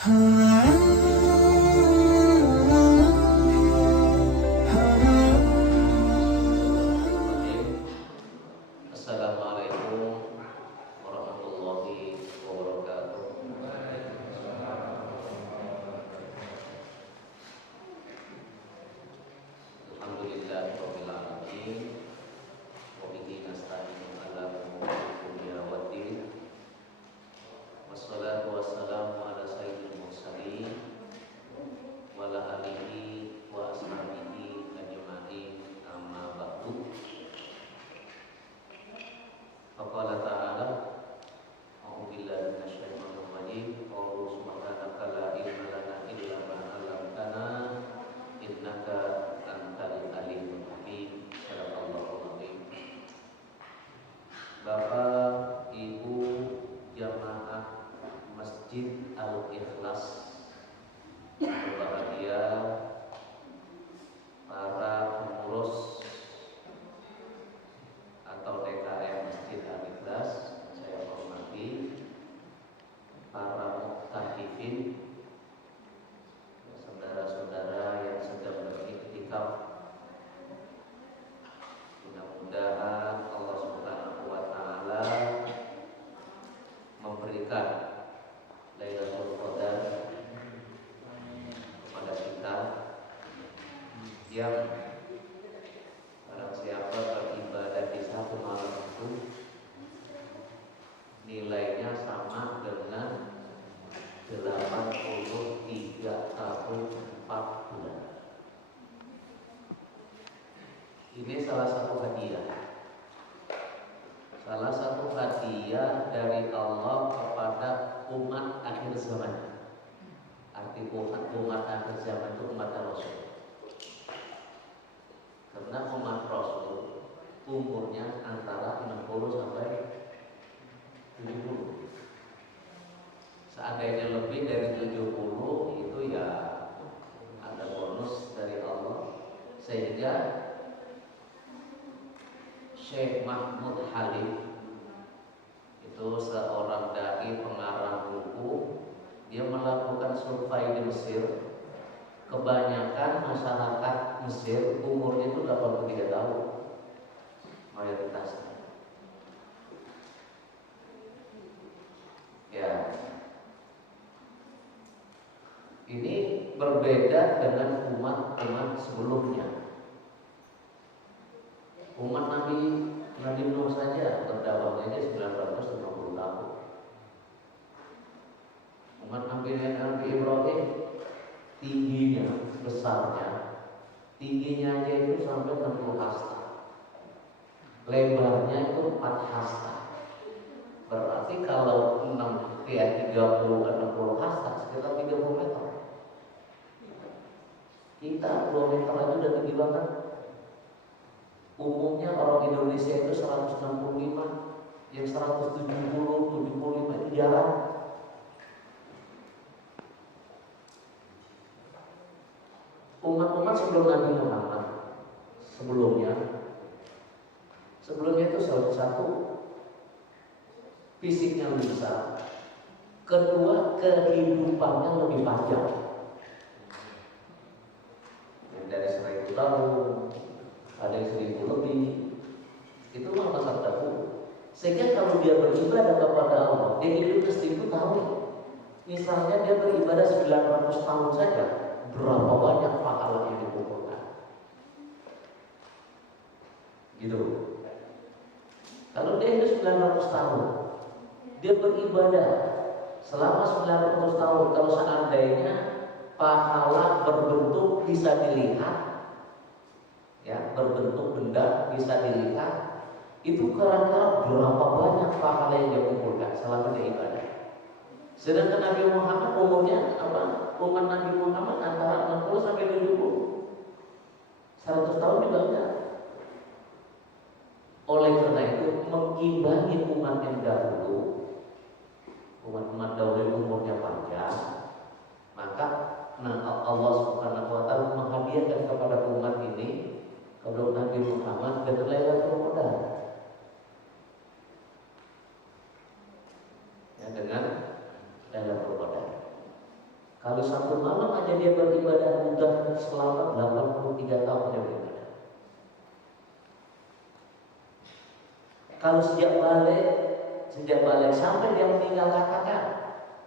Assalamualaikum warahmatullahi wabarakatuh. Alhamdulillahirabbil alamin. Wa bihi nasta'inu ala umuri dunya waddin. Wassalatu wassalamu ala sayyidil mursalin wa ala alihi wa ashabihi ajma'in, amma ba'du. Faqala ta'ala, a'udzu billahi minasyaitonir rajim. Qul subhanaka la ilma lana illa ma 'allamtana innaka antal alimul hakim. Shadaqallahul azim. Bapak, Ibu, jamaah Masjid Al-Ikhlas berbahagia, para pengurus atau DKM Masjid Al-Ikhlas saya hormati, para muqtahifin, saudara-saudara yang sedang beriktikaf. Mudah-mudahan Allah Subhanahu wa taala memberikan Lailatul Qadar kepada kita, yang barang siapa beribadah di satu malam itu nilainya sama dengan 83 tahun 4 bulan. Ini salah satu hadiah. Salah satu hadiah dari Allah kepada umat akhir zaman. Arti umat akhir zaman itu umat Rasul. Karena umat Rasul umurnya antara 60 sampai 70. Seandainya lebih dari 70 itu ya ada bonus dari Allah. Sehingga Syekh Mahmud Halim itu seorang dai pengarang buku. Dia melakukan survei di Mesir. Kebanyakan masyarakat Mesir umurnya itu 83 tahun mayoritasnya. Ya, ini berbeda dengan umat-umat sebelumnya. Umat Nabi Nuh saja berdakwahnya 950 tahun. Umat Nabi Ibrahim tingginya, besarnya, tingginya aja itu sampai 60 hasta, lebarnya itu 4 hasta. Berarti kalau 60 hasta sekitar 30 meter. Kita 2 meter aja udah tinggi banget. Umumnya orang Indonesia itu 165, yang 170, 75 itu jarang. Umat-umat sebelum Nabi Muhammad sebelumnya itu satu, fisiknya lebih besar, kedua kehidupannya lebih panjang, yang dari 1000 tahun, ada yang 1000 lebih. Itu mah masa dahulu. Sehingga kalau dia beribadah kepada Allah, dia hidupnya 1000 tahun. Misalnya dia beribadah 900 tahun saja, berapa banyak pahala yang dikumpulkan? Gitu. Kalau dia hidup 900 tahun, dia beribadah selama 900 tahun. Kalau seandainya pahala berbentuk bisa dilihat, ya, berbentuk benda bisa dilihat, itu kira-kira berapa banyak pahala yang dia kumpulkan selama dia ibadah. Sedangkan Nabi Muhammad umurnya apa? Umat Nabi Muhammad antara 60 sampai 70. 100 tahun juga enggak. Oleh karena itu mengimbangi umat yang dahulu, umat-umat dahulu umurnya panjang, maka Allah Subhanahu wa taala menghadiahkan kepada umat ini, kepada Nabi Muhammad, dengan Lailatul Qadar. Ya, dengan Lailatul Qadar. Kalau satu malam aja dia beribadah mudah selama 83 tahun dia beribadah. Kalau sejak balik sampai dia meninggal, katakan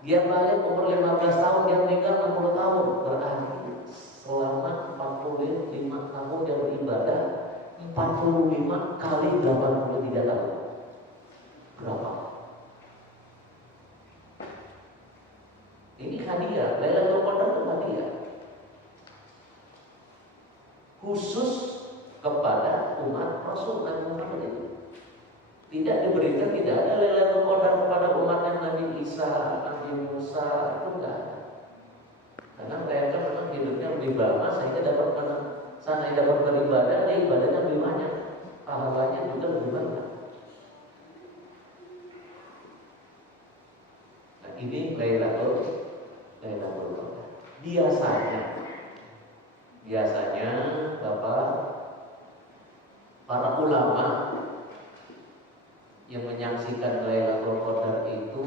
dia balik umur 15 tahun, dia meninggal 60 tahun, berarti selama 45 tahun dia beribadah, 45 kali 83 tahun. Berapa? Ini hadiah, Lailatul Qadar itu hadiah khusus kepada umat Rasul Nabi Muhammad itu. Tidak diberikan, tidak ada Lailatul Qadar kepada umatnya Nabi Isa, Nabi Musa, itu enggak ada. Karena mereka memang hidupnya lebih lama sehingga dapat beribadah, dia ibadahnya lebih banyak, pahalanya juga lebih banyak. Nah, ini Lailatul Qadar. Biasanya Bapak, para ulama yang menyaksikan Lailatul Qadar itu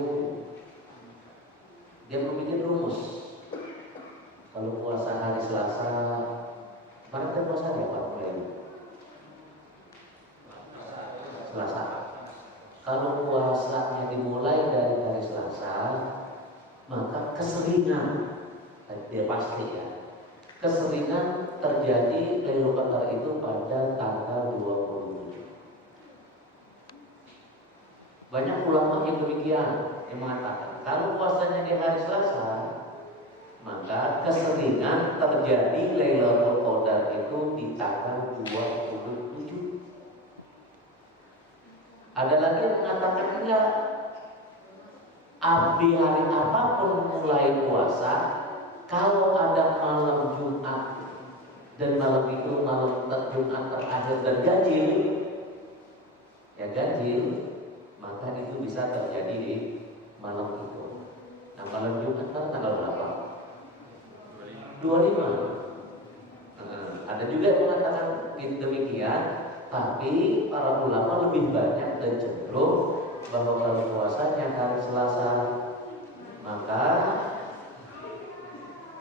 dia membuat rumus. Kalau puasa hari Selasa, kemarin kan puasa hari apa? Selasa. Kalau puasanya dimulai dari hari Selasa, maka keseringan, dia pasti ya, keseringan terjadi Lailatul Qadar itu pada tanggal 27. Banyak ulama yang demikian yang mengatakan kalau puasanya di hari Selasa, maka keseringan terjadi Lailatul Qadar itu di tanggal 27. Ada lagi yang mengatakan enggak, di hari apapun mulai puasa, kalau ada malam Jumat dan malam itu malam Jumat terakhir dan ganjil, maka itu bisa terjadi di malam itu. Nah, malam Jumat kan tanggal berapa? 25. Ada juga yang mengatakan demikian, tapi para ulama lebih banyak dan cenderung bahwa kalau puasanya hari Selasa, maka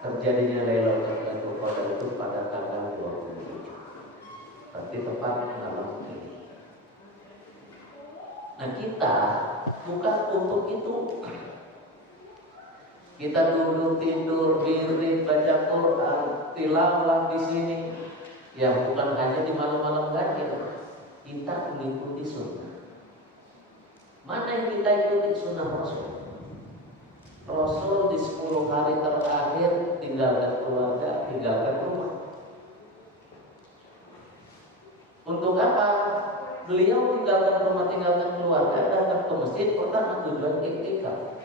terjadinya Lailatul Qadar itu pada tanggal 27. Berarti tepat malam ini. Nah, kita bukan untuk itu. Kita duduk tidur, wirid, baca Quran, tilawah di sini. Ya, bukan hanya di malam-malam ganjil. Kita mengikuti sunnah. Mana yang kita ikuti? Sunnah Rasul. Rasul di 10 hari terakhir tinggalkan keluarga, tinggalkan rumah. Untuk apa? Beliau tinggalkan rumah, tinggalkan keluarga, datang ke masjid pertama tujuan iktikaf.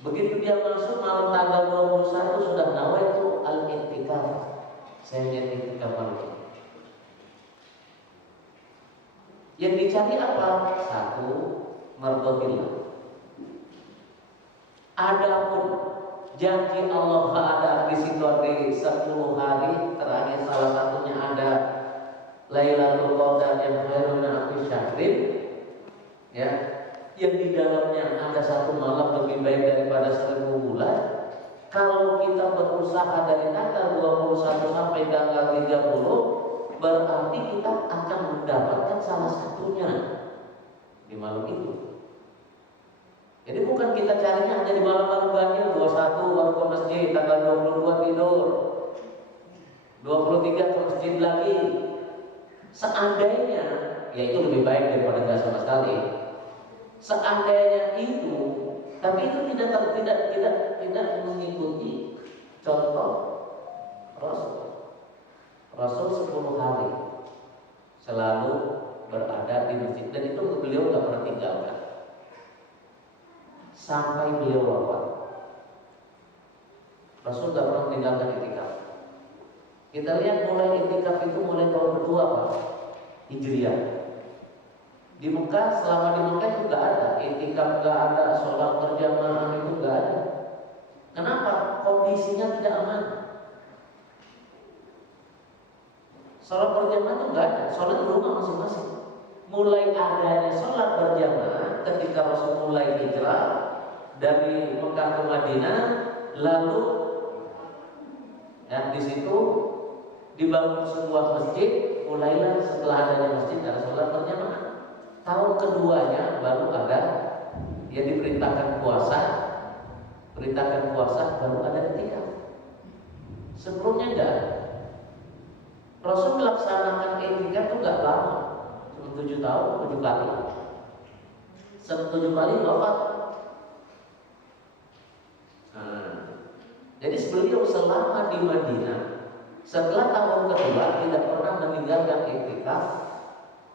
Begitu dia masuk malam tanggal 21 sudah nawaitu al-iktikaf. Saya niat iktikaf malam ini. Yang dicari apa? Satu, mardhatillah. Adapun janji Allah ada di situ di 10 hari terakhir, salah satunya ada Lailatul Qadar yang khairun min alfi syahrin, ya, yang di dalamnya ada satu malam lebih baik daripada 1000 bulan. Kalau kita berusaha dari tanggal 21 sampai tanggal 30, berarti kita akan mendapatkan salah satunya di malam itu. Jadi bukan kita carinya hanya di malam-malam ganjil, 21 baru ke masjid, tanggal 22 tidur, 23 ke masjid lagi. Seandainya, ya itu lebih baik daripada nggak sama sekali. Seandainya itu, tapi itu tidak mengikuti contoh Rasul. Rasul 10 hari selalu berada di masjid, dan itu beliau nggak pernah tinggalkan sampai beliau wafat. Rasul nggak pernah tinggalkan iktikaf. Kita lihat mulai iktikaf itu mulai tahun kedua Pak, Hijriah. Di Mekah, selama di Mekah itu nggak ada iktikaf, nggak ada sholat berjamaah, itu nggak ada. Kenapa? Kondisinya tidak aman. Sholat berjamaah itu nggak ada, sholat di rumah masing-masing. Mulai adanya sholat berjamaah ketika Rasul mulai hijrah dari Mekah ke Madinah, lalu dan di situ dibangun sebuah masjid. Mulailah setelah adanya masjid ada sholat berjamaah. Tahun keduanya baru ada yang diperintahkan puasa, baru ada i'tikaf. Sebelumnya enggak. Rasul melaksanakan i'tikaf itu enggak lama, cuma 7 tahun, 7 kali. 7 kali wafat. Jadi beliau selama di Madinah, setelah tahun kedua tidak pernah meninggalkan i'tikaf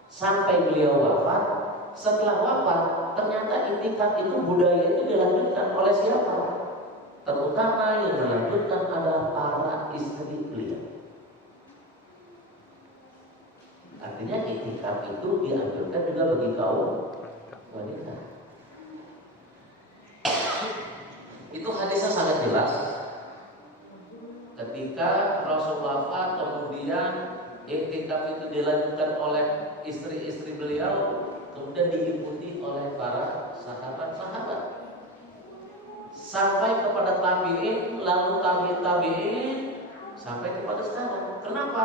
sampai beliau wafat. Setelah wafat, ternyata i'tikaf itu budaya itu dilanjutkan oleh siapa? Terutama yang melanjutkan adalah para istri beliau. Artinya i'tikaf itu dianjurkan juga bagi kaum wanita. Itu hadisnya sangat jelas. Ketika Rasul wafat, kemudian i'tikaf itu dilanjutkan oleh istri-istri beliau, kemudian diikuti oleh para sahabat-sahabat sampai kepada tabi'in, lalu tabi'in sampai kepada sekarang. Kenapa?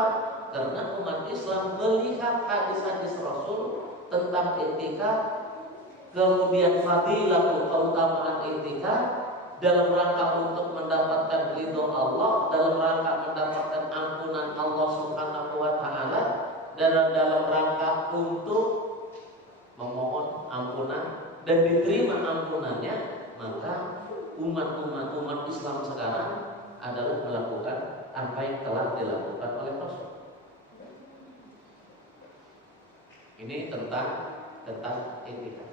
Karena umat Islam melihat hadis-hadis Rasul tentang i'tikaf, kemudian fadilah keutamaan i'tikaf dalam rangka untuk mendapatkan ridho Allah, dalam rangka mendapatkan ampunan Allah Subhanahu wa taala, dan dalam rangka untuk memohon ampunan dan diterima ampunannya, maka umat Islam sekarang adalah melakukan apa yang telah dilakukan oleh Rasul. Ini tentang i'tikaf.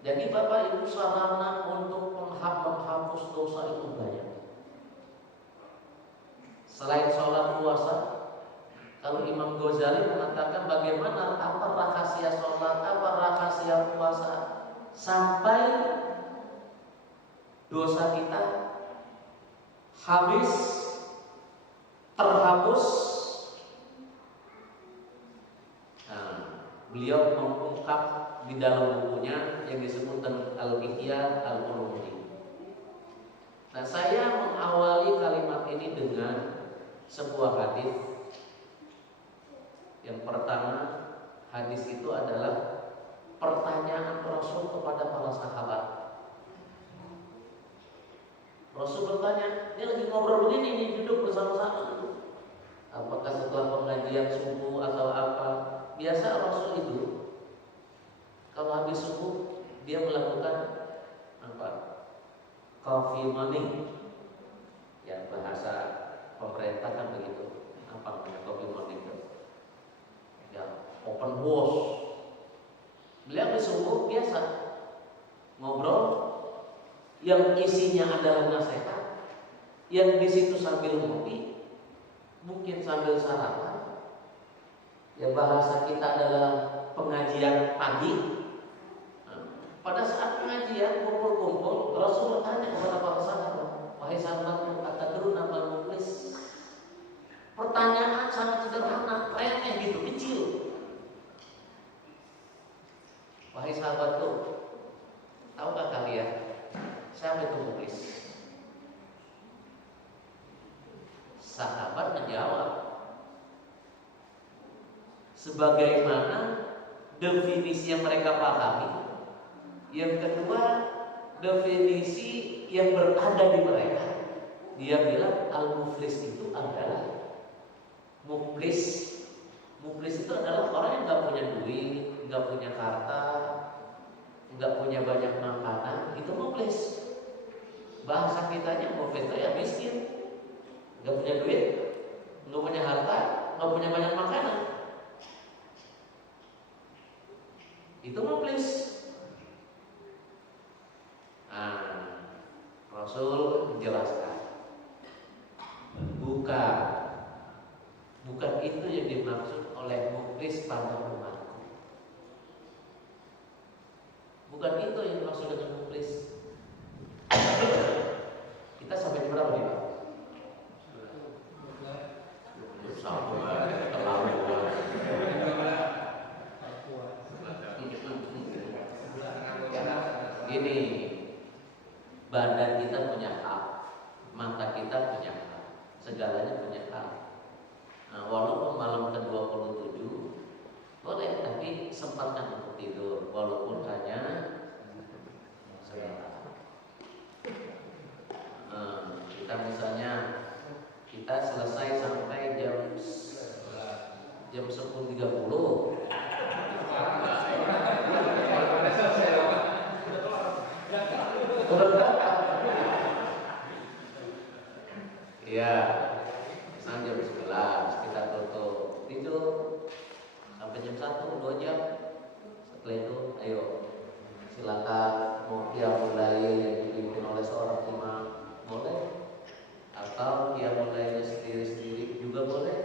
Jadi Bapak Ibu, sarana untuk menghapus dosa itu banyak. Selain sholat puasa, kalau Imam Ghazali mengatakan bagaimana apa rahasia sholat, apa rahasia puasa sampai dosa kita terhapus. Beliau mengungkap di dalam bukunya yang disebut Al-Ihya Al-Ulumuddin. Nah, saya mengawali kalimat ini dengan sebuah hadis. Yang pertama, hadis itu adalah pertanyaan Rasul kepada para sahabat. Rasul bertanya, ini lagi ngobrol begini, ini duduk bersama-sama. Apakah setelah pengajian subuh atau apa? Biasa Rasul itu kalau habis subuh dia melakukan apa? Coffee morning. Ya, bahasa pemerintah kan begitu. Apa namanya coffee morning itu? Ya, open house. Beliau habis subuh biasa ngobrol yang isinya adalah nasihat, yang di situ sambil ngopi, mungkin sambil sarapan. Ya, bahasa kita adalah pengajian pagi. Pada saat pengajian kumpul-kumpul, Rasul bertanya kepada para sahabat, wahai sahabatku, atadruna mal muflis? Pertanyaan sangat sederhana, remeh gitu, kecil. Wahai sahabatku, tahukah kalian siapa itu muflis? Sahabat menjawab, sebagaimana definisi yang mereka pahami. Yang kedua, definisi yang berada di mereka. Dia bilang al-muflis itu adalah muflis itu adalah orang yang nggak punya duit, nggak punya harta, nggak punya banyak makanan. Itu muflis. Bahasa kitanya muflis itu ya miskin, nggak punya duit, nggak punya harta, nggak punya banyak makanan. Itu muflis. Rasul menjelaskan, bukan itu yang dimaksud oleh muflis pada umatku. Bukan itu yang dimaksud dengan muflis. Kita sampai di berapa nih, Pak? Gini, badan kita punya hak, kita misalnya kita selesai sampai jam 10.30. Iya, misalnya jam 11 kita tutup tidur sampai jam 1, 2 jam. Setelah itu, ayo silakan mau qiyamul lail yang dipimpin oleh seorang imam boleh, atau qiyamul lailnya sendiri-sendiri juga boleh.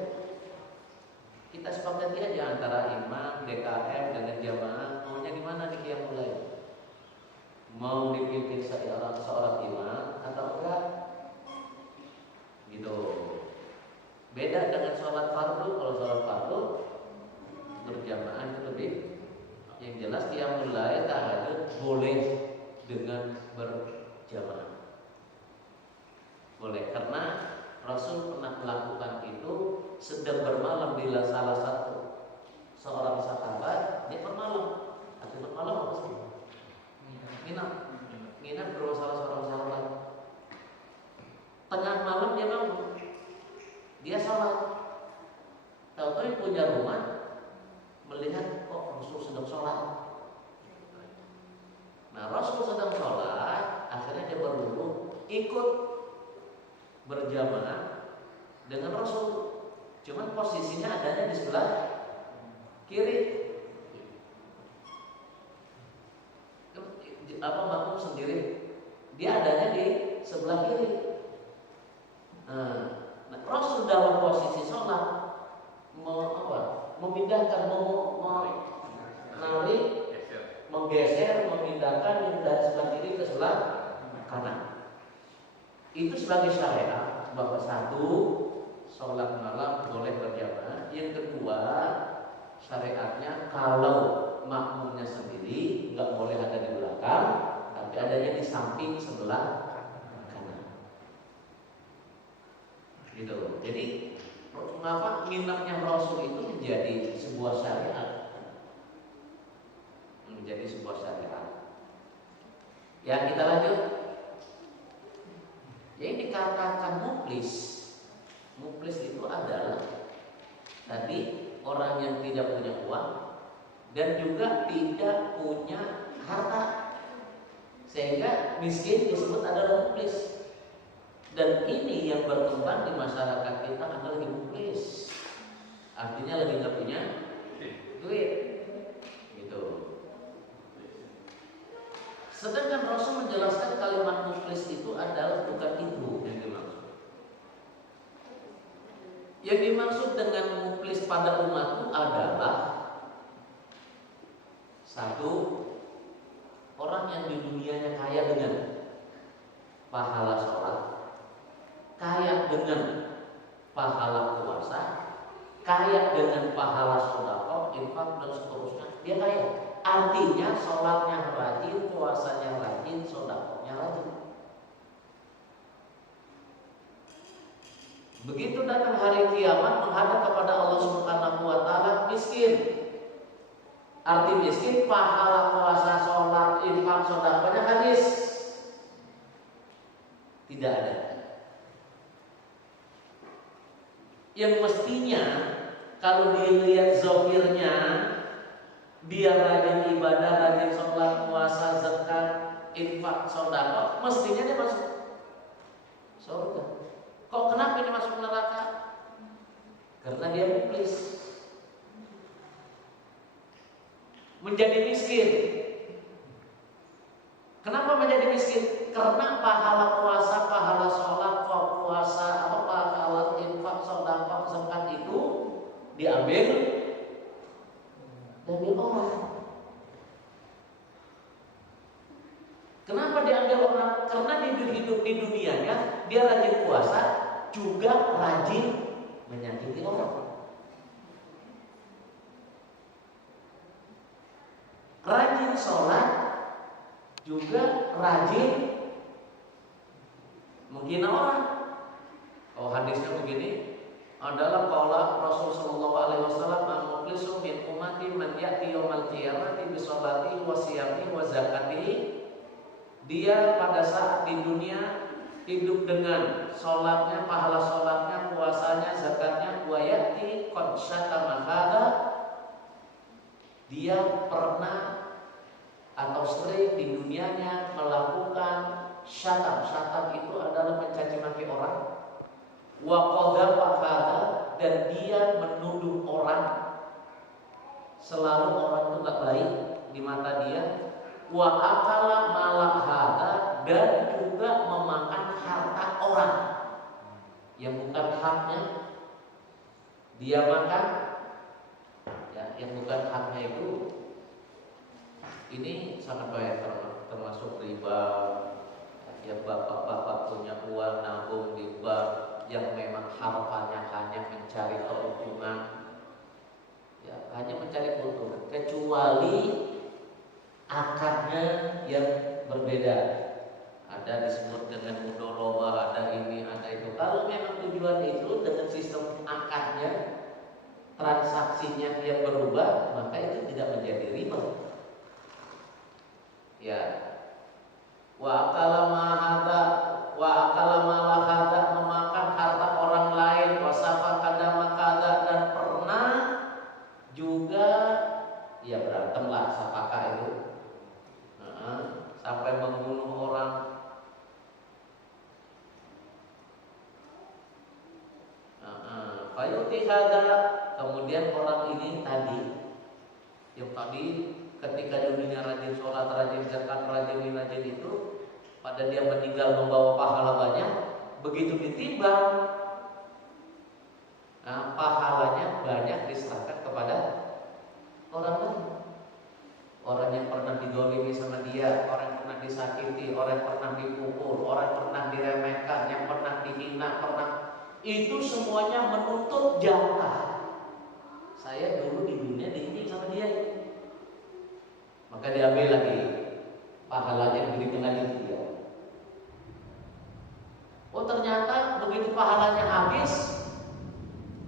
Kita sepakati aja antara imam, DKM dengan jamaah maunya gimana nih qiyamul lail. Mau dipimpin seorang imam atau enggak? Gitu. Beda dengan sholat fardu. Kalau sholat fardu berjamaah itu lebih. Yang jelas qiyamul lail tahajud boleh dengan berjamaah. Boleh, karena Rasul pernah melakukan itu sedang bermalam bila salah satu seorang sahabat dia bermalam. Atau bermalam apa sih? Nginap bersama salah seorang sahabat. Tengah malam dia bangun, dia sholat. Tahu-tahu yang punya rumah melihat kok Rasul sedang sholat. Nah, Rasul sedang sholat, akhirnya dia berwudu, ikut berjamaah dengan Rasul. Cuman posisinya adanya di sebelah kiri. Makmum sendiri, dia adanya di sebelah kiri. Nah, Rasul dalam posisi sholat memindahkan, menggeser, memindahkan yang dari sebelah kiri ke sebelah kanan. Itu sebagai syariat bahwa satu, sholat malam boleh berjamaah. Yang kedua, syariatnya kalau makmumnya sendiri nggak boleh ada di belakang, tapi adanya di samping sebelah kanan. Gitu. Jadi mengapa nginapnya Rasul itu menjadi sebuah syariat? Menjadi sebuah syariat. Ya, kita lanjut. Yang dikatakan muflis. Muflis itu adalah tadi orang yang tidak punya uang dan juga tidak punya harta, sehingga miskin disebut adalah muflis. Dan ini yang berkembang di masyarakat kita adalah muflis, artinya lagi nggak punya duit, gitu. Sedangkan Rasul menjelaskan kalimat muflis itu adalah bukan itu yang dimaksud. Yang dimaksud dengan muflis pada umatku adalah satu, orang yang di dunianya kaya dengan pahala sholat, kaya dengan pahala puasa, kaya dengan pahala sedekah, infak dan seterusnya. Dia kaya. Artinya sholatnya rajin, puasanya rajin, sedekahnya rajin. Begitu datang hari kiamat menghadap kepada Allah Subhanahu wa taala miskin. Arti miskin, pahala puasa, sholat, infak, sedekahnya habis. Tidak ada. Yang mestinya kalau dilihat zahirnya dia rajin ibadah, rajin sholat, puasa, zakat, infak, sedekah, mestinya dia masuk surga. Kok kenapa dia masuk neraka? Karena dia muflis. Menjadi miskin. Kenapa menjadi miskin? Karena pahala puasa, pahala sholat, puasa, pahala infak, sedekah, zakat itu diambil dari orang. Kenapa diambil orang? Karena hidup di dunianya dia rajin puasa, juga rajin menyakiti orang. Rajin sholat, juga rajin menghina orang. Oh, hadisnya begini, adalah qaula Rasul sallallahu alaihi wasallam al-muflisu min ummati man ya'ti yaumal qiyamati bi sholati wa siyami wa zakati. Dia pada saat di dunia hidup dengan sholatnya, pahala sholatnya, puasanya, zakatnya, wa ya'ti qad syatama hadza, dia pernah atau sering di dunianya melakukan syatam. Syatam itu adalah mencaci maki orang. Wa qadhafa hadza, dan dia menuduh orang, selalu orang itu nggak baik di mata dia. Wa akala mala hadza, dan juga memakan harta orang yang bukan haknya dia makan, ya, yang bukan haknya itu. Ini sangat banyak, termasuk riba. Ya, bapak-bapak punya uang nabung di bank yang memang harapannya hanya mencari keuntungan, ya, hanya mencari keuntungan, kecuali akarnya yang berbeda. Ada disebut dengan mudoroba, ada ini, ada itu. Kalau memang tujuan itu dengan sistem akarnya, transaksinya yang berubah, maka itu tidak menjadi riba. Ya, wa akala mala hadza, memakan harta orang lain, wasafa kadama kadza, dan pernah juga ya berantem lah, sapaka itu, sampai membunuh orang. Fayuti hadza, kemudian orang ini tadi, yang tadi ketika dunia rajin sholat, rajin zakat, rajin itu, pada dia meninggal membawa pahala banyak, begitu ditimbang, nah, pahalanya banyak diserahkan kepada orang lain. Orang yang pernah didolimi sama dia, orang yang pernah disakiti, orang yang pernah dipukul, orang yang pernah diremehkan, yang pernah dihina, itu semuanya menuntut jatah. Saya dulu di dunia diini sama dia, maka diambil lagi pahalanya, diberikan lagi ke dia. Oh, ternyata begitu pahalanya habis,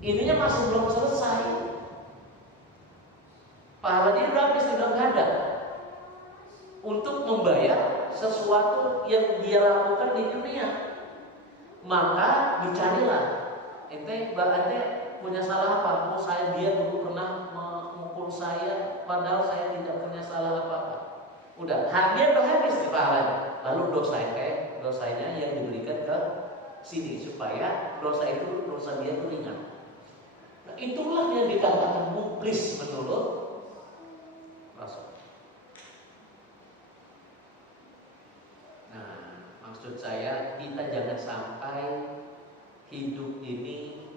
ininya masih belum selesai. Pahalanya udah habis, udah nggak ada untuk membayar sesuatu yang dia lakukan di dunia. Maka dicarilah, ente punya salah apa? Oh, dia dulu pernah memukul saya, padahal saya tidak punya salah apa-apa. Udah, haknya udah habis di pahalanya. Lalu dosanya yang diberikan ke sini supaya dosa dia itu ringan. Nah, itulah yang dikatakan muflis menurut Rasul. Nah, maksud saya, kita jangan sampai hidup ini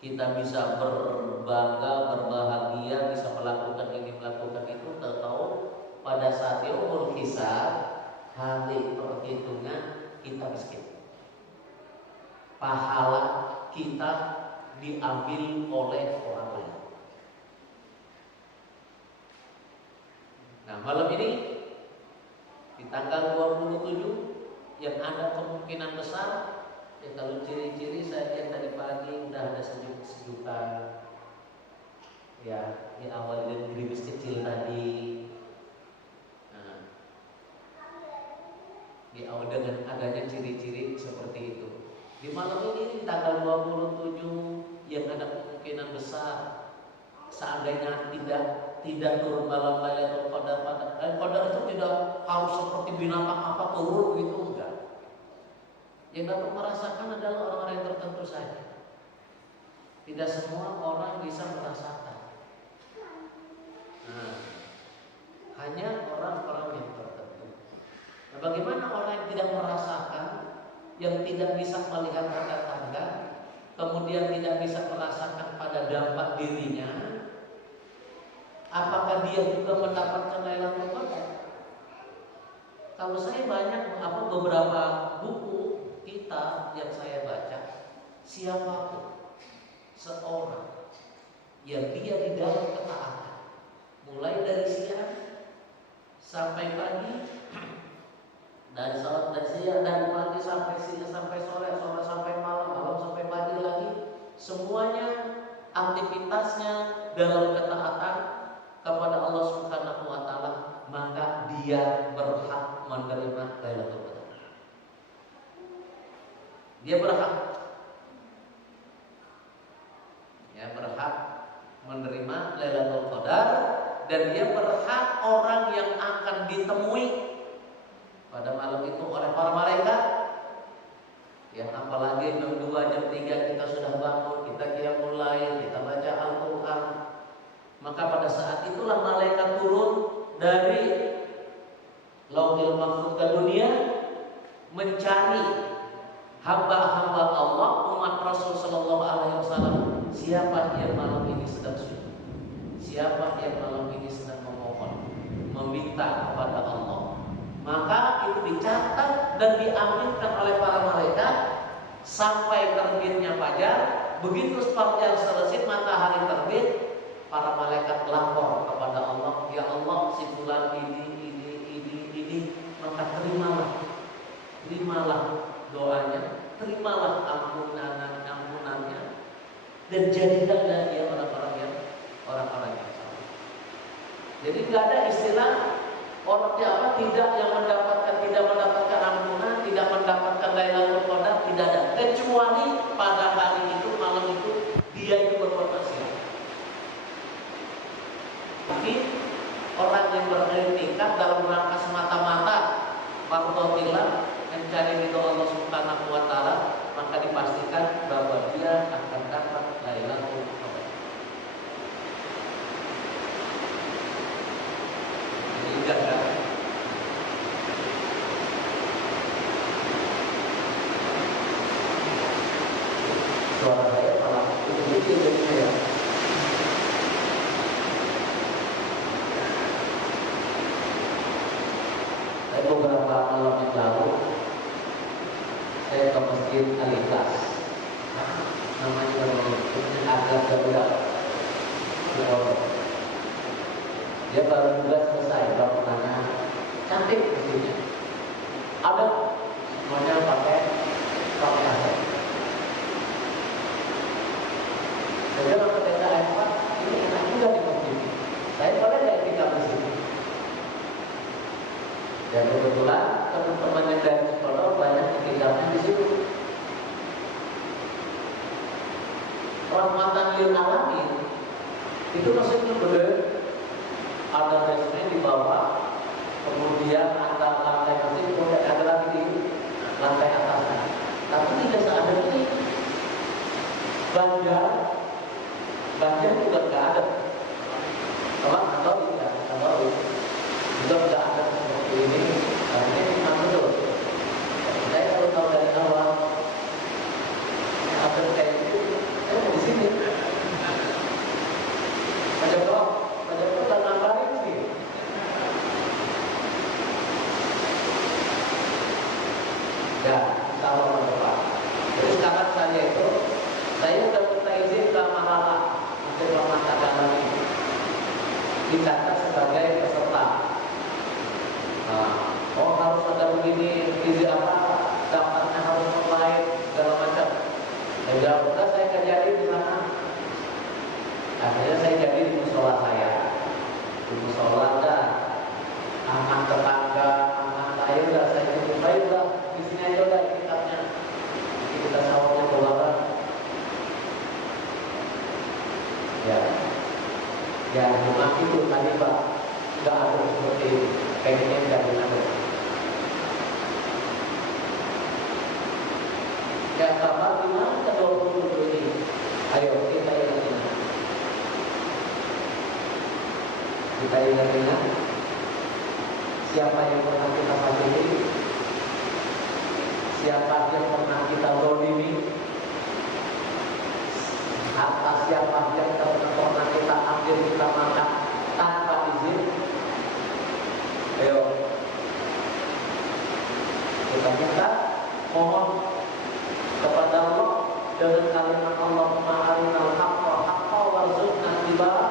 kita bisa berbangga, berbahagia, bisa melakukan ini, melakukan itu, tahu pada saat yaumul hisab, hari perhitungan, kita miskin. Pahala kita diambil oleh orang lain. Nah, malam ini di tanggal 27 yang ada kemungkinan besar, ya, kalau ciri-ciri saya lihat tadi pagi udah ada sejuk-sejukan, ya, di awal dengan gerimis kecil tadi. Nah, di awal dengan adanya ciri-ciri seperti itu. Di malam ini di tanggal 27 yang ada kemungkinan besar, seandainya tidak turun malam Lailatul Qadar, Qadar itu tidak harus seperti binatang apa turun gitu, enggak. Yang dapat merasakan adalah orang-orang yang tertentu saja. Tidak semua orang bisa merasakan. Nah, hanya orang-orang yang tertentu. Nah, bagaimana orang yang tidak merasakan, yang tidak bisa melihat tanda-tanda, kemudian tidak bisa merasakan pada dampak dirinya, apakah dia juga mendapatkan Lailatul Qadar? Kalau saya banyak beberapa buku kitab yang saya baca, siapapun seorang yang dia di dalam ketaatan, mulai dari siang sampai pagi, dari siang dari pagi sampai siang sampai sore sampai malam, malam sampai pagi lagi, semuanya aktivitasnya dalam ketaatan kepada Allah Subhanahu wa taala, maka dia berhak menerima Lailatul Qadar. Dia berhak, ya berhak menerima Lailatul Qadar, dan dia berhak orang yang akan ditemui pada malam itu oleh para malaikat. Ya, apalagi jam 2, jam 3 kita sudah bangun, kita qiyamul lail, kita baca Al-Quran. Maka pada saat itulah malaikat turun dari Lauhil Mahfuz ke dunia mencari hamba-hamba Allah, umat Rasul Sallallahu Alaihi Wasallam. Siapa yang malam ini sedang sujud? Siapa yang malam ini sedang memohon, meminta kepada Allah? Maka itu dicatat dan diaminkan oleh para malaikat sampai terbitnya fajar. Begitu fajar selesai, matahari terbit, para malaikat lapor kepada Allah, ya Allah, si fulan ini, maka terimalah doanya, terimalah ampunannya, dan jadikanlah dia orang-orang yang saleh. Jadi tidak ada istilah orang Jawa tidak mendapatkan ampunan, tidak mendapatkan Lailatul Qadar, tidak ada, kecuali pada hari itu, malam itu dia itu berbuat maksiat. Tapi orang yang beriktikaf dalam rangka semata-mata fardhillah mencari ridho Allah Subhanahu wa taala, maka dipastikan bahwa dia akan dapat Lailatul Qadar. Jadi suara saya malah itu ya. Beberapa malam yang lalu saya ke masjid Al-Ikhlas, namanya agak jauh. Dia baru juga selesai, baru nanya, cantik masjidnya, ada semuanya pakai kain. Saya bilang ketika Pak, ini enak juga di masjid, saya boleh nggak kita masjid? Dan kebetulan teman-teman yang dari sekolah banyak tinggalnya di situ. Rahmatan lil alamin itu maksudnya benar. Ada basement di bawah, kemudian antara lantai masjid kemudian ada lagi di lantai atasnya. Tapi tidak seada ini. Banjar juga nggak ada. Atau tidak, juga nggak ada seperti ini. Ini memang betul. Saya kalau tahu dari awal ada kayak itu, saya mau di sini. Pada kok nambahin sih. Ya, kalau Pak. Jadi sekarang saya udah minta izin ke Mahala untuk mata dalam ini. Dicatat sebagai peserta. Harus ada begini, izin apa, dapatnya harus online, segala macam. Dan udah saya kerjain di sana. Akhirnya saya jadi di musola saya. Di musola dan aman tetangga, aman saya udah saya jumpai udah di sini aja udah kitabnya. Jadi kita sawahnya keluar. Ya, memang itu tadi Pak, nggak ada seperti ini. Pengennya dari mana? Ya Bapak, gimana ke 27 ini? Ayo kita ingat-ingat. Kita ingat-ingat siapa yang pernah kita fasili, siapa yang pernah kita zalimi, atas siapa yang pernah kita ambil, kita makan tanpa izin. Ayo kita minta, mohon kepada Allah dengan kalimat Allahumma arinal haqqa haqqa warzuqna ittiba'ah.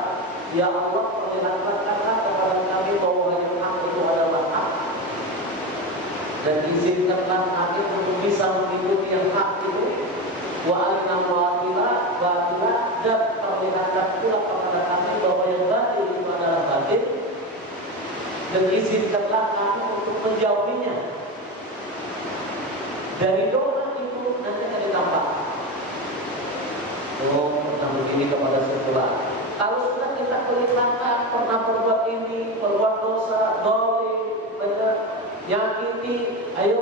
Ya Allah, perlihatkanlah kepada kami bahwa yang hak itu adalah hak, dan izinkanlah kami untuk bisa mengikuti yang hak itu. Wa arinal batila dan perlihatkan pula kepada kami bahwa yang batil itu adalah batil, dan izinkanlah kami untuk menjauhinya dari doa itu. Nanti ini kepada sekolah. Kalau sudah kita kelihatan pernah berbuat ini, berbuat dosa, dolim, nyakiti, ayo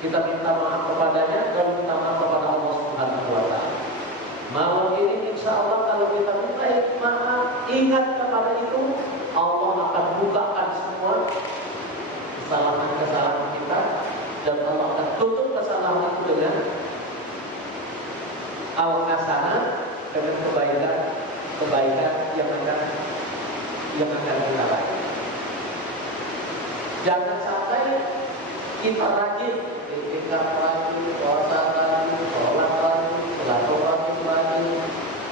kita minta maaf kepadanya dan minta maaf kepada Allah Subhanahu wa Ta'ala. Malam ini insya Allah kalau kita minta maaf, ingat kepada itu, Allah akan bukakan semua kesalahan-kesalahan kita dan Allah akan tutup kesalahan itu dengan al-hasanah, dengan kebaikan yang akan kita lakukan. Jangan sampai kita rajin itikaf lagi, puasa lagi, sholat lagi, silaturahmi lagi,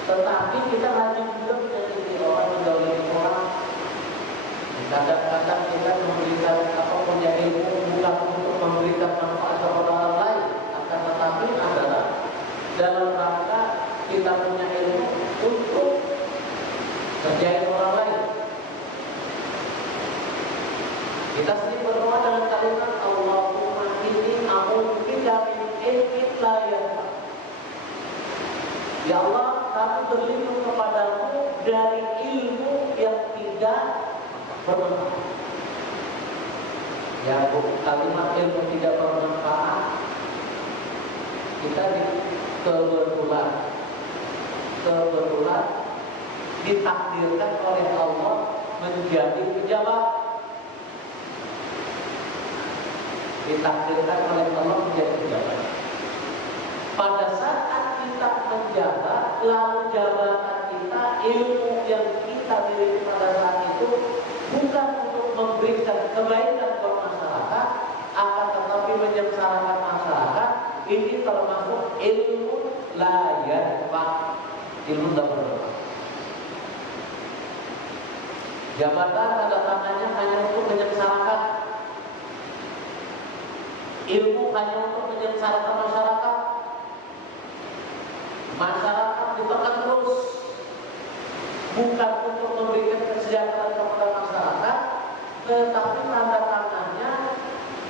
tetapi kita rajin juga menjadi orang mendolimi orang. Kadang-kadang kita memberikan punya ilmu bukan untuk memberikan manfaat kepada orang lain, akan tetapi adalah dalam rangka kita punya ilmu untuk kerjain orang lain. Kita sendiri berdoa dengan kalimat Allahumma inni a'udzubika min ilmin la yanfa'. Ya Allah, kami berlindung kepadamu dari ilmu yang tidak bermanfaat. Ya, kalimat ilmu tidak bermanfaat kita kebetulan ditakdirkan oleh Allah menjadi pejabat. Ditakdirkan oleh Allah menjadi pejabat. Pada saat kita menjabat, lalu jabatan kita, ilmu yang kita miliki pada saat itu bukan untuk memberikan kebaikan buat masyarakat, akan tetapi menyengsarakan masyarakat. Ini termasuk ilmu la yanfa', ilmu tidak bermanfaat. Jabatan tanda tangannya hanya untuk menyengsarakan, ilmu hanya untuk menyengsarakan masyarakat. Masyarakat ditekan terus, bukan untuk memberikan kesejahteraan kepada masyarakat, tetapi tanda tangannya,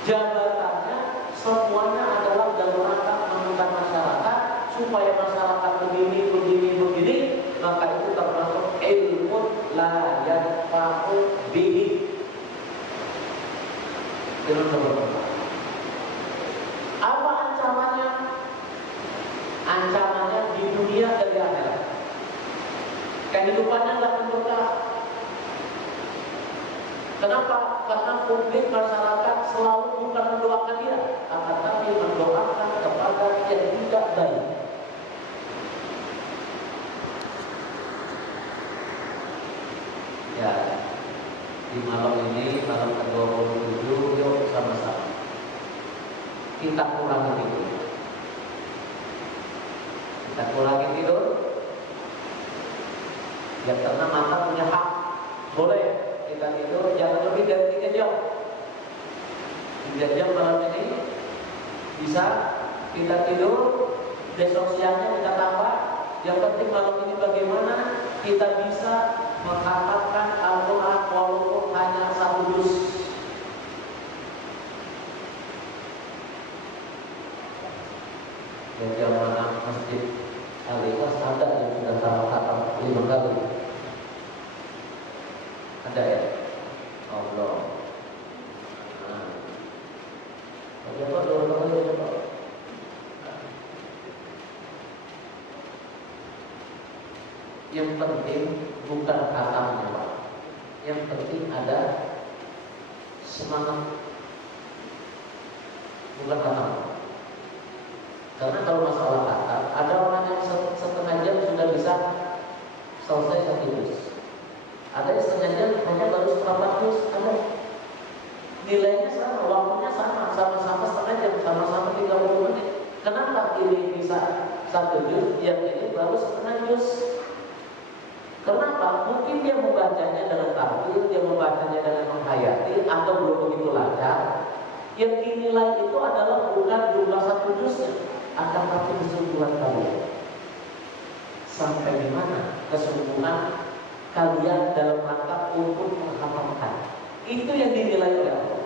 jabatannya, semuanya adalah dalam rangka menekan masyarakat supaya masyarakat begini, maka itu termasuk ilmu la yanfa'u bihi, ilmu bermanfaat. Apa ancamannya? Ancamannya di dunia dan di akhirat. Kehidupannya tidak berkah. Kenapa? Karena publik masyarakat selalu bukan mendoakan dia, akan tapi mendoakan kepada yang tidak baik. Ya, di malam ini, malam ke-27, yuk sama-sama kita kurangi tidur. Kita kurangi tidur. Ya, karena mata punya hak. Boleh kita tidur, jangan lebih dari 3 jam. 3 jam malam ini bisa kita tidur. Besok siangnya kita tambah. Yang penting malam ini bagaimana kita bisa menghatamkan Al-Quran walaupun hanya 1 juz. Ya, jamaah masjid Al-Ikhlas ada yang sudah khatam 5 kali. Ada ya? Allah. Nah. Coba 2 kali ya, coba. Yang penting bukan khatamnya, Pak. Yang penting ada semangat. Bukan khatam. Karena kalau masalah kata, ada orang yang setengah jam sudah bisa selesai 1 juz. Ada yang setengah jam hanya baru 4 juz. Ada nilainya sama, waktunya sama-sama setengah jam, sama-sama 30 menit. Kenapa ini bisa 1 juz, yang ini baru setengah juz? Kenapa? Mungkin dia membacanya dengan tartil, dia membacanya dengan menghayati, atau belum begitu lancar. Yang dinilai itu adalah bukan jumlah 1 juznya, akan tapi kesimpulan kalian. Sampai di mana kesempurnaan kalian dalam rangka untuk menghafalkan. Itu yang dinilai oleh Allah.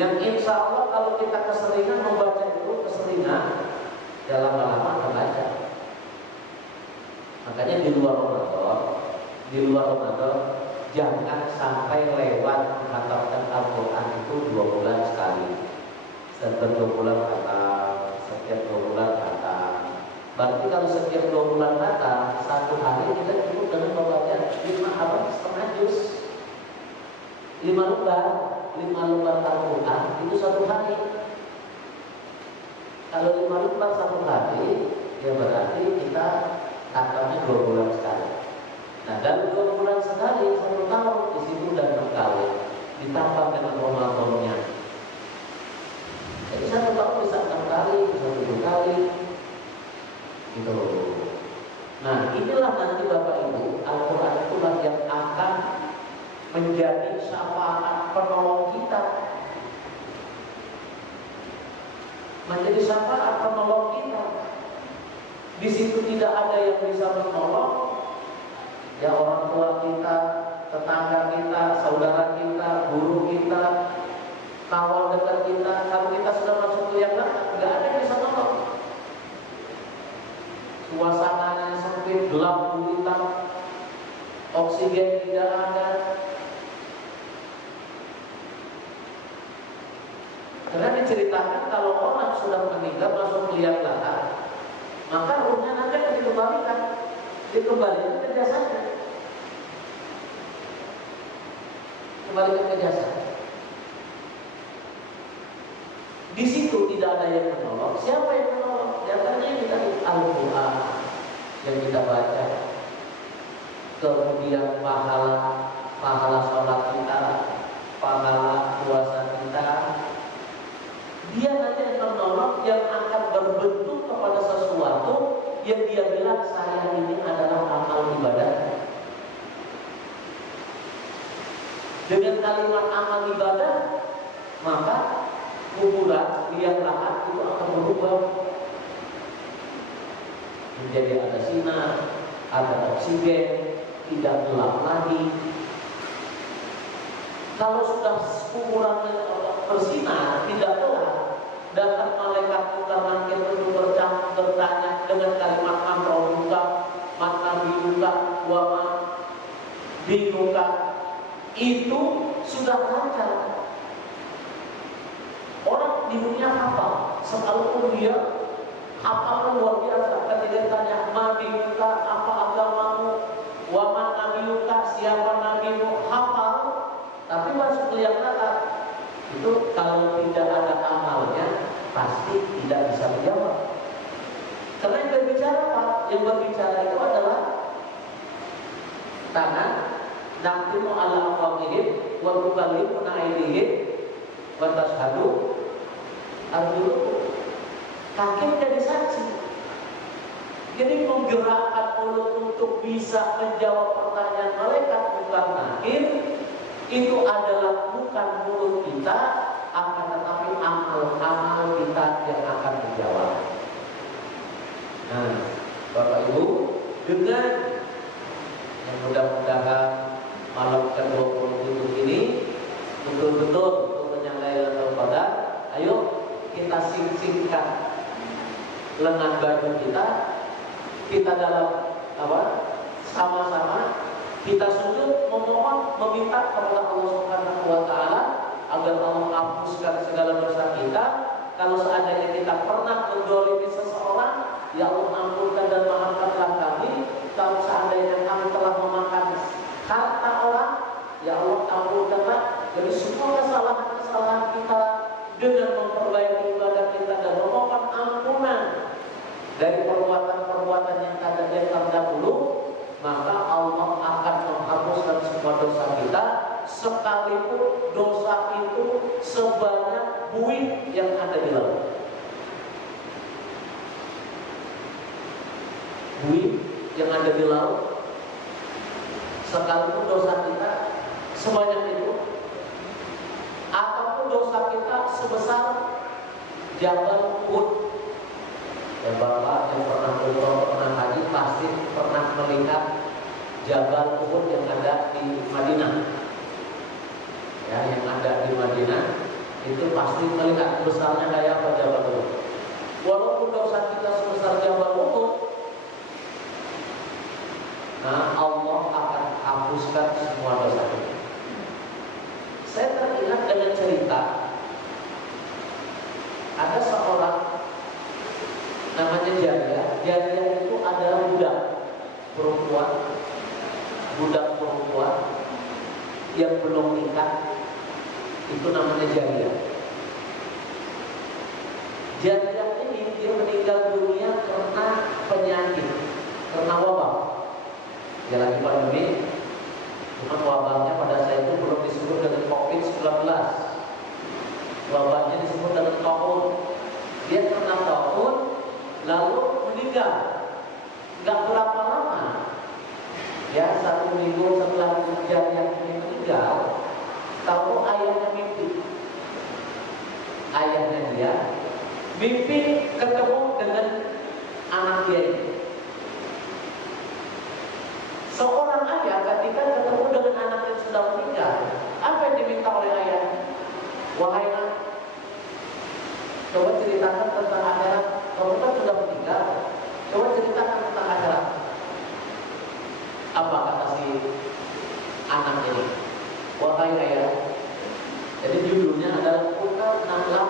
Yang insya Allah kalau kita keseringan membaca itu, keseringan, ya lama-lama akan baca. Makanya di luar Ramadan jangan sampai lewat menghatamkan Al-Quran itu 2 bulan sekali. Setiap 2 bulan khatam, setiap 2 bulan khatam. Berarti kalau setiap 2 bulan khatam, satu hari kita cukup dengan membaca 5,5 juz, 5 lembar Al-Quran itu satu hari. Kalau 5 lembar satu hari, ya berarti kita khatamnya 2 bulan sekali. Nah, dalam 2 bulan sekali 1 tahun di situ udah 6 kali ditambah dengan Ramadannya. Jadi 1 tahun bisa 6 kali, bisa 7 kali, gitu. Nah, inilah nanti Bapak Ibu, Al-Quran itulah yang akan menjadi syafaat penolong kita, menjadi syafaat penolong kita. Di situ tidak ada yang bisa menolong, ya orang tua kita, tetangga kita, saudara kita, guru kita, kawan dekat kita. Kalau kita sudah masuk kuliah, nggak ada yang bisa menolong. Suasananya sempit, gelap gulita, oksigen tidak ada. Karena diceritakan kalau orang sudah meninggal masuk liang lahat, maka ruhnya nanti akan dikembalikan ke jasanya, kembalikan ke jasanya. Di situ tidak ada yang menolong. Siapa yang menolong? Datangnya kita Al-Quran yang kita baca, kemudian pahala sholat kita, pahala puasa kita. Dia nanti akan menolong yang akan berbentuk kepada sesuatu yang dia bilang saya ini adalah amal ibadah. Dengan kalimat amal ibadah, maka kuburan liang lahat itu akan berubah menjadi ada sinar, ada oksigen, tidak gelap lagi. Kalau sudah kuburan bersinar, tidak gelap, datang malaikat munkar nakir itu bertanya dengan kalimat amrobuka, maka bibuka, wama bibuka, itu sudah lancar. Orang di dunia hafal, sekalipun dia hafal luar biasa. Ketika tanya nabiuka, apa agamamu, waman nabiuka, siapa nabimu, hafal. Tapi masuk liang lahat itu kalau tidak ada amalnya pasti tidak bisa menjawab. Karena yang berbicara apa? Yang berbicara itu adalah tangan, naqtimu ala afwahihim wa nukallimuna aydihim wa tashhadu arjuluhum. Kaki menjadi saksi. Jadi menggerakkan mulut untuk bisa menjawab pertanyaan malaikat munkar nakir itu adalah bukan mulut kita, akan tetapi amal-amal kita yang akan menjawab. Nah, Bapak Ibu, dengan yang mudah-mudahan malam ke-27 ini betul-betul untuk Lailatul Qadar, ayo kita sing-singkan lengan baju kita dalam sama-sama kita sujud memohon, meminta kepada Allah Subhanahu wa Ta'ala agar Allah hapuskan segala dosa kita. Kalau seandainya kita pernah menzalimi seseorang, ya Allah ampunkan dan maafkanlah kami. Kalau seandainya kami telah memakan harta orang, ya Allah ampunkanlah. Jadi semua kesalahan-kesalahan kita dengan memperbaiki ibadah kita dan memohon ampunan dari perbuatan-perbuatan yang terdahulu, maka Allah akan menghapuskan semua dosa kita, sekalipun dosa itu sebanyak buih yang ada di laut. Buih yang ada di laut, sekalipun dosa kita sebanyak itu, ataupun dosa kita sebesar Jabal Uhud. Ya Bapak yang pernah umroh, pernah haji pasti pernah melihat Jabal Uhud yang ada di Madinah. Ya, yang ada di Madinah itu pasti melihat besarnya kayak apa Jabal Uhud. walaupun dosa kita sebesar jabal Uhud, nah Allah akan hapuskan semua dosa kita. Saya teringat dengan cerita ada seorang namanya Jariyah. Jariyah itu adalah budak perempuan yang belum nikah, itu namanya Jariyah. Jariyah ini dia meninggal dunia karena penyakit, karena wabah. Dia lagi pandemi, cuma wabahnya pada saat itu belum disebut dengan COVID-19. Wabahnya disebut dengan taun. Dia kena taun, lalu meninggal. Gak berapa lama, ya 1 minggu setelah Jariyah ini meninggal, tahu ayahnya mimpi. Ayahnya dia mimpi ketemu dengan anak dia ini. Seorang ayah ketika ketemu dengan anak yang sudah meninggal, apa yang diminta oleh ayah? Wahai anak, coba ceritakan tentang akhirat. Kamu kan sudah meninggal, coba ceritakan tentang akhirat. Apa kata si anak ini? Wahai ayah, jadi judulnya adalah Kuna Naklah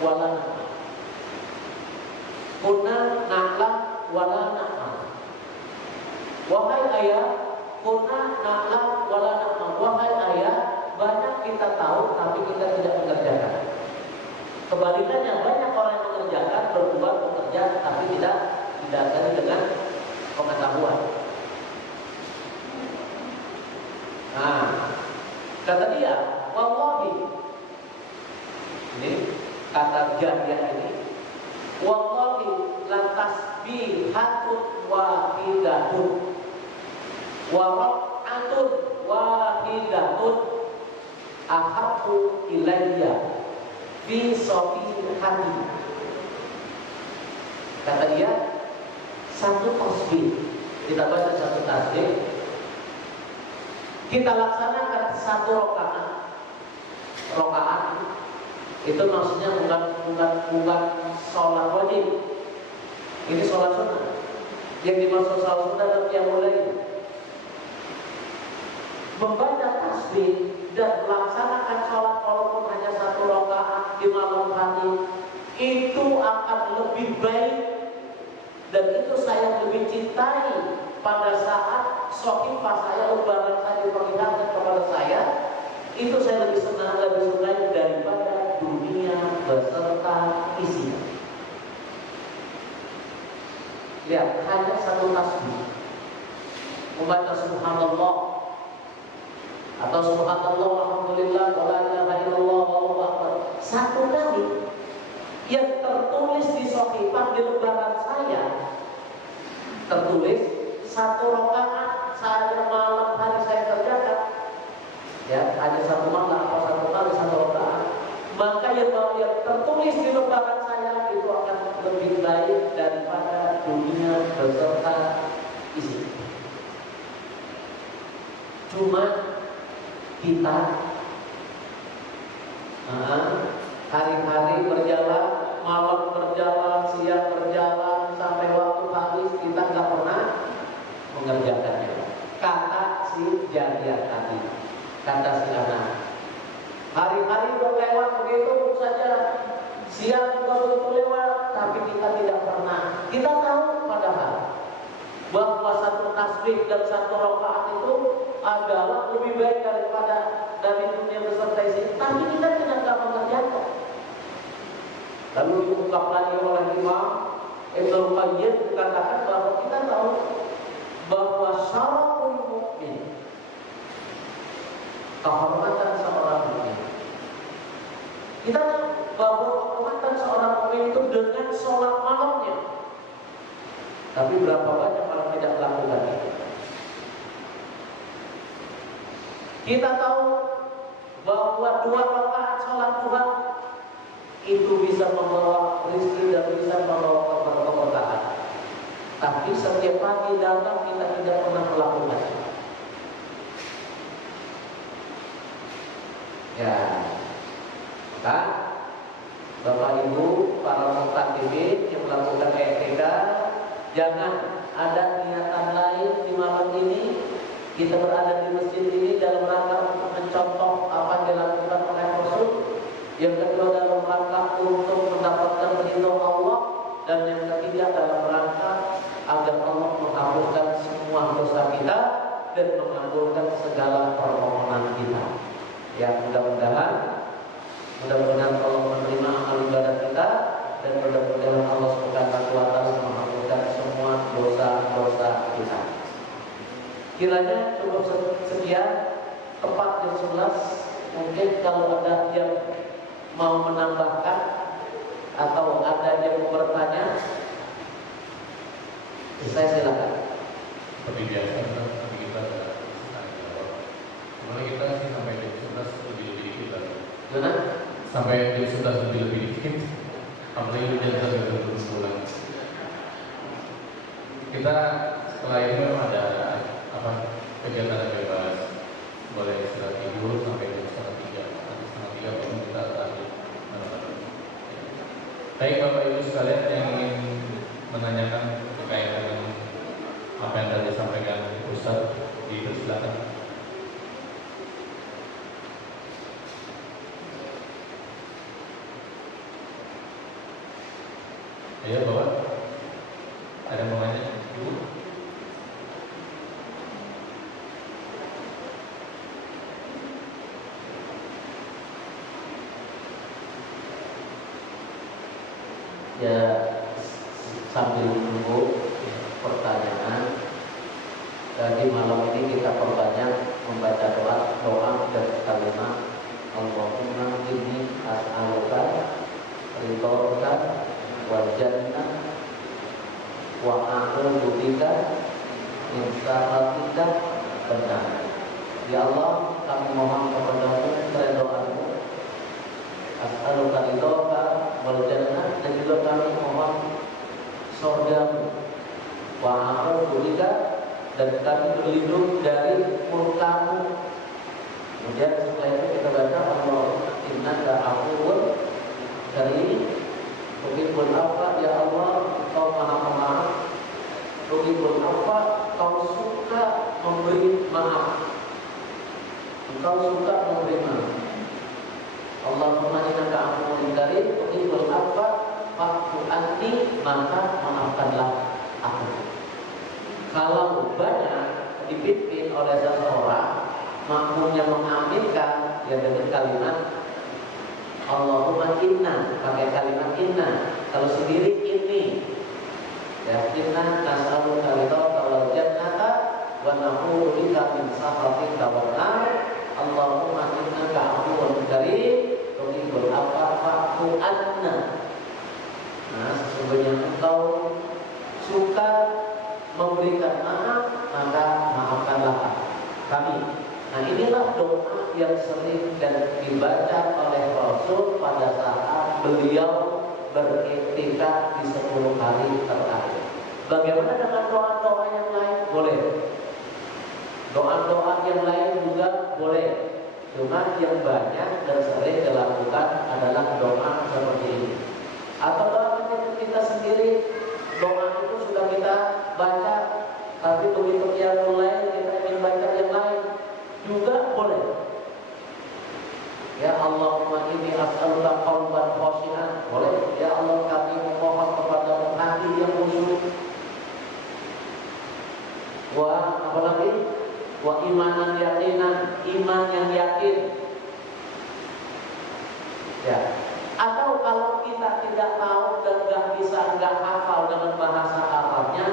Wala Nakmal. Kuna Naklah Wala Nakmal. Wahai ayah, Kuna Naklah Wala Nakmal. Wahai ayah, banyak kita tahu tapi kita tidak mengerjakan. Kebalikannya, banyak orang yang mengerjakan, berbuat, bekerja, tapi tidak didasari dengan pengetahuan. Nah, kata dia, wallahi, ini kata Jariyah ini, wallahi lantasbihatun wahidatun wa raq'atun wahidatun ahabbu ilayya fi safihati. Kata dia, satu tasbih, kita baca satu tasbih, kita laksanakan satu rokaat itu maksudnya bukan sholat wajib, ini sholat sunnah. Yang dimaksud sholat sunnah adalah yang mulai membaca tasbih dan melaksanakan sholat walaupun hanya satu rokaat di malam hari, itu akan lebih baik dan itu saya lebih cintai pada saat sohifah saya, lembaran saya diperlihatkan kepada saya, itu saya lebih senang, lebih suka daripada dunia beserta isinya. Lihat, hanya satu tasbih, membaca subhanallah atau subhanallah alhamdulillah wa la ilaha illallah wallahu akbar, satu kali yang tertulis di sohifah di lembaran saya, tertulis satu rakaat saja malam hari saya kerjakan, ya hanya satu malam atau satu kali satu rakaat, maka yang tertulis di lembaran saya itu akan lebih baik daripada dunia beserta isi. Cuma kita hari-hari berjalan, malam berjalan, siang berjalan, sampai waktu habis kita nggak pernah mengerjakannya. Kata si Jariyah tadi, kata si anak, hari-hari berlewat begitu saja, siang juga begitu lewat, tapi kita tidak pernah. Kita tahu padahal bahwa satu tasbih dan satu rakaat itu adalah lebih baik dari dunia beserta isi, tapi kita tidak mengerjakan. Lalu diungkap lagi oleh Imam Ibnu Qayyim dikatakan bahwa kita tahu bahwa syaraful mukmin, kehormatan seorang mukmin, kita tahu bahwa kehormatan seorang mukmin itu dengan sholat malamnya. Tapi berapa banyak orang tidak melakukan itu? Kita tahu bahwa 2 rakaat sholat Tuhan itu bisa membawa rezeki dan bisa membawa keberkahan. Tapi setiap pagi datang kita tidak pernah melakukan. Ya, kan? Bapak Ibu, para mukaddimin yang melakukan i'tikaf, jangan ada niatan lain di malam ini. Kita berada di masjid ini dalam rangka untuk mencontoh apa yang dilakukan oleh Rasul. Yang kedua dalam rangka untuk mendapatkan ridho Allah, dan yang ketiga dalam rangka agar Allah menghapuskan semua dosa kita dan mengabulkan segala permohonan kita. Ya, mudah-mudahan Allah menerima amal ibadah kita, dan mudah-mudahan Allah Subhanahu wa taala menghapuskan semua dosa-dosa kita. Kiranya cukup sekian, tepat jam 11. Mungkin kalau ada yang mau menambahkan atau ada yang mau bertanya, saya silakan. Seperti biasa, tapi kita ada jawab. Kemarin kita sih sampai jam 11 lebih dikit lagi. Gimana? Sampai jam 11 lebih dikit. Apalagi jam 11 belum pulang. Kita setelah ini memang ada kegiatan bebas. Boleh istirahat tidur sampai jam 2:30. Nanti 2:30 baru kita terakhir. Baik Bapak Ibu sekalian yang ingin menanyakan terkait dengan apa yang tadi disampaikan Ustaz, dipersilakan. Ayo Bapak, ada yang mau nanya? Ibu? Ya, sambil menunggu pertanyaan, di malam ini kita perbanyak membaca doa dan kalimat Allahumma inni as'aluka ridhoka wal jannah wa a'udzu bika min sakhatika benar. Ya Allah, kami mohon kepadamu keridhaan-Mu, as'aluka ridhoka wal jannah, dan juga kami mohon surga-Mu, wa a'udzu bika, dan kami berlindung dari murka-Mu. Kemudian setelah itu kita baca Allahumma innaka afuwwun karim tuhibbul afwa, ya Allah Engkau Maha Pemaaf, tuhibbul afwa, Engkau suka memberi maaf, Engkau suka memberi maaf. Allahumma innaka afuwwun karim tuhibbul afwa fa'fu anni, maka maafkanlah aku. Kalau banyak dipimpin oleh seseorang, makmumnya mengaminkan ya dengan kalimat Allahumma inna, pakai kalimat inna. Kalau sendiri ini, ya inna nas'aluka ridhoka wal jannata wa na'udzu bika min sakhatika wan nar. Allahumma innaka afuwwun karim tuhibbul afwa fa'fu anna. Nah, sesungguhnya Engkau suka memberikan maaf, maka maafkanlah kami. Nah, inilah doa yang sering dan dibaca oleh Rasul pada saat beliau beriktikaf di 10 hari terakhir. Bagaimana dengan doa-doa yang lain? Boleh. Doa-doa yang lain juga boleh. Cuma yang banyak dan sering dilakukan adalah doa seperti ini. Atau doa kita sendiri, doa itu sudah kita baca, tapi begitu yang mulai kita ingin baca yang lain juga boleh. Ya Allahumma inni as'aluka qalban khashi'an, boleh. Ya Allah, kami memohon kepadamu hati yang khusyuk. Wa apa lagi? Wa imanan yaqinan, iman yang yakin. Ya. Atau kalau kita tidak tahu dan nggak hafal dengan bahasa Arabnya,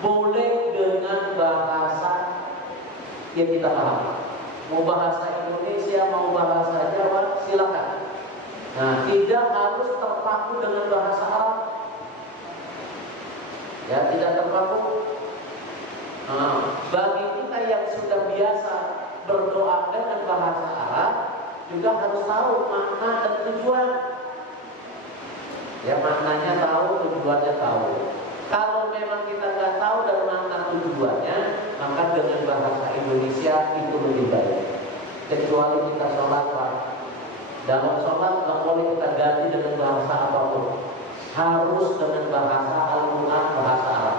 boleh dengan bahasa yang kita paham. Mau bahasa Indonesia, mau bahasa Jawa, silakan. Nah, tidak harus terpaku dengan bahasa Arab. Ya, tidak terpaku. Nah, bagi kita yang sudah biasa berdoa dengan bahasa Arab, juga harus tahu makna dan tujuan. Ya, maknanya tahu, tujuannya tahu. Kalau memang kita nggak tahu dan makna tujuannya, maka dengan bahasa Indonesia itu lebih baik. Kecuali kita sholat, Pak. Dalam sholat nggak boleh kita ganti dengan bahasa apapun, harus dengan bahasa Al-Quran, bahasa Arab.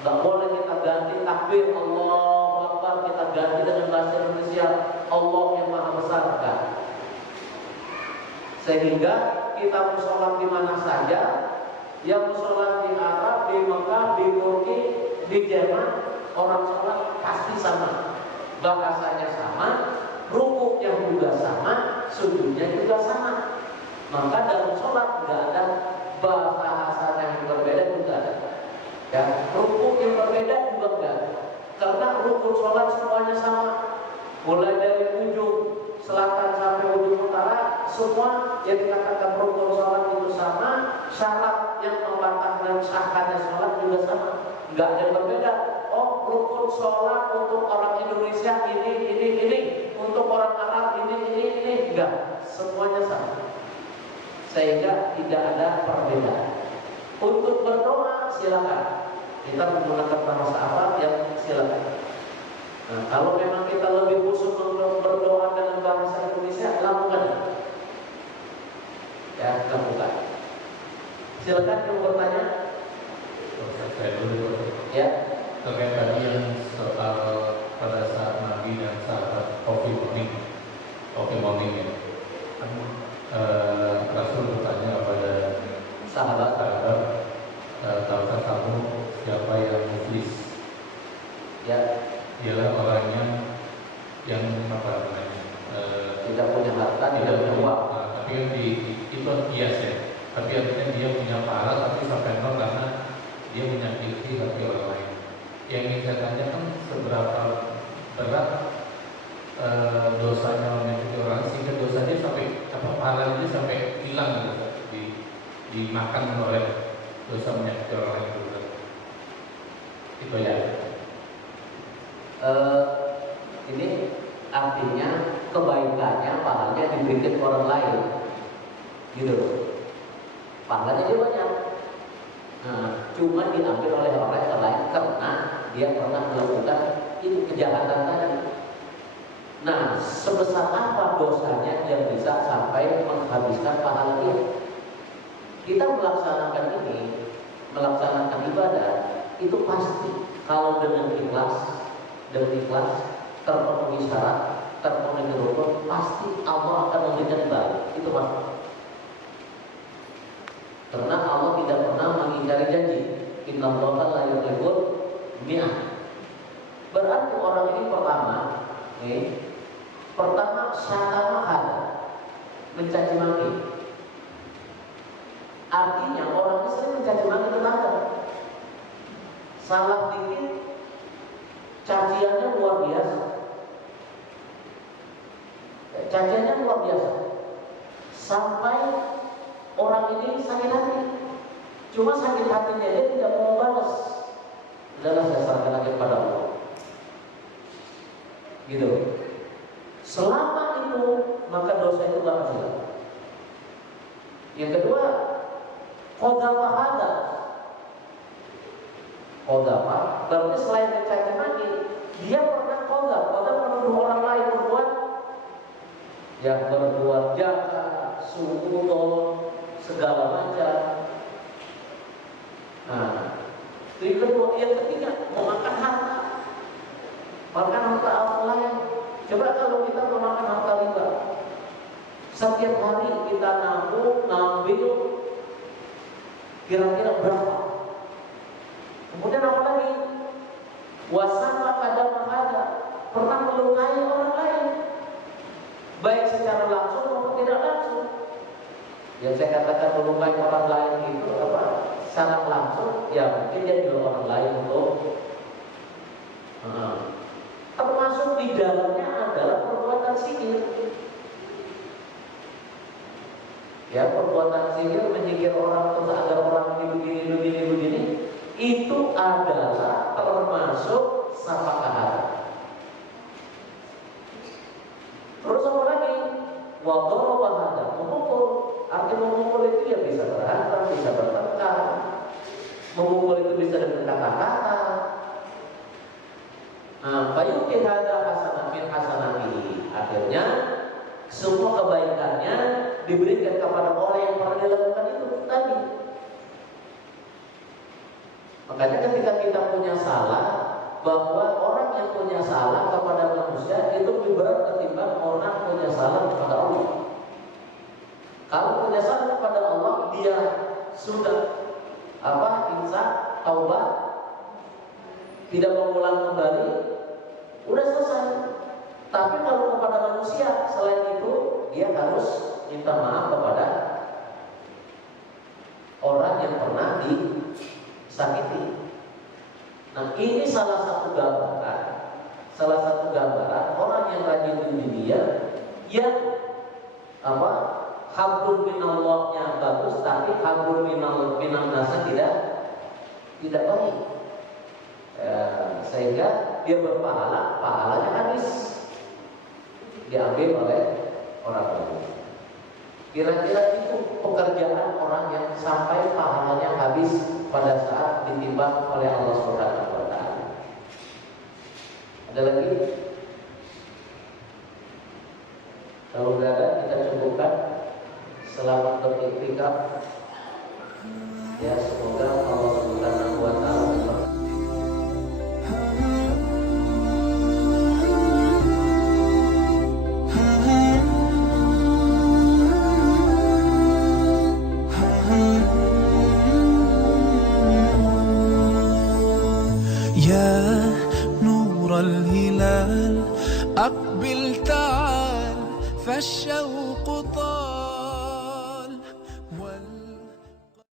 Nggak boleh kita ganti takbir Allahu Akbar, kita ganti dengan bahasa Indonesia Allah yang Maha Besar, kan? Sehingga kita mau sholat di mana saja, yang sholat di Arab, di Mekah, di Turki, di Jerman, orang sholat pasti sama, bahasanya sama, rukuknya juga sama, sujudnya juga sama. Maka dalam sholat nggak ada bahasa yang berbeda juga ada. Ya, rukuk yang berbeda juga nggak ada. Karena rukun sholat semuanya sama, mulai dari ujung selatan sampai ujung utara, semua yang dikatakan rukun sholat itu sama, syarat yang membatalkan sahnya sholat juga sama, nggak ada yang berbeda. Oh, rukun sholat untuk orang Indonesia ini, untuk orang Arab ini, enggak, semuanya sama. Sehingga tidak ada perbedaan. Untuk berdoa silakan, kita menggunakan bahasa Arab yang silakan. Nah, kalau memang kita lebih khusus berdoa dengan bahasa Indonesia, lakukan. Ya, lakukan. Silakan yang bertanya. Saya dulu. Ya. Terkait tadi yang soal pada saat Nabi dan sahabat coffee morning ya. Rasul bertanya kepada sahabat, tahukah kamu siapa yang muflis? Ya, ialah orangnya yang tidak punya harta, tidak punya uang. Tapi kan itu kias ya. Tapi artinya dia punya pahala tapi sampai nol karena dia menyakiti hati orang lain. Yang ingin saya tanyakan seberapa berat dosanya menyakiti orang sehingga dosanya sampai pahalanya sampai hilang gitu, dimakan oleh dosa menyakiti orang lain itu. Itu ya. Ini artinya kebaikannya pahalanya diberikan orang lain, gitu. Pahalanya dia banyak. Nah, cuma diambil oleh orang lain karena dia pernah melakukan itu kejahatan tadi. Nah, sebesar apa dosanya yang bisa sampai menghabiskan pahala dia? Kita melaksanakan ibadah itu pasti kalau dengan ikhlas, terpenuhi syarat, terpenuhi rukun, pasti Allah akan memberikan baik. Itu pasti. Karena Allah tidak pernah mengingkari janji. Innallaha la yukhliful mi'ad. Berarti orang ini pertama syatamahan, mencaci maki. Artinya orang ini sering mencaci maki tetangga. Salah dikit, caciannya luar biasa. Sampai orang ini sakit hati. Cuma sakit hatinya dia tidak mau balas. Udahlah, saya serahkan lagi kepada Allah. Gitu. Selama itu maka dosa itu gak hilang. Yang kedua, qadha berarti selain mencaci maki, dia pernah menuduh orang lain berbuat jahat, suudon, segala macam. Nah, yang kedua, yang ketiga, memakan harta orang lain. Coba kalau kita memakan harta riba, setiap hari kita ngambil kira-kira berapa? Kemudian apa lagi? Wasafa kadang ada pernah melukai orang lain, baik secara langsung maupun tidak langsung. Yang saya katakan melukai orang lain itu secara langsung, ya mungkin dia juga orang lain untuk termasuk di dalamnya adalah perbuatan sihir. Ya, perbuatan sihir menyihir orang terus agar orang ini begini, itu adalah termasuk safaqah. Terus apa lagi? Wadharaba, memukul. Arti memukul itu ya bisa berantem, bisa bertengkar. Memukul itu bisa dengan kata-kata. Fayuqi hadza hasanah min hasanatihi. Akhirnya semua kebaikannya diberikan kepada orang yang pernah dilakukan itu tadi. Makanya ketika kita punya salah, bahwa orang yang punya salah kepada manusia itu lebih berat ketimbang orang punya salah kepada Allah. Kalau punya salah kepada Allah, dia sudah insya taubat, tidak mengulang kembali, udah selesai. Tapi kalau kepada manusia, selain itu dia harus minta maaf kepada orang yang pernah disakiti. Nah, ini salah satu gambaran orang yang rajin di dunia yang hablum minallahnya bagus, tapi hablum minannasa tidak baik. Sehingga dia pahalanya habis diambil oleh orang lain. Kira-kira itu pekerjaan orang yang sampai pahalanya habis pada saat ditimbang oleh Allah Subhanahu wa taala. Ada lagi? Kalau tidak ada, kita cukupkan. Selamat beriktikaf. Ya, semoga Allah Subhanahu wa taala الهلال أقبل تعال فالشوق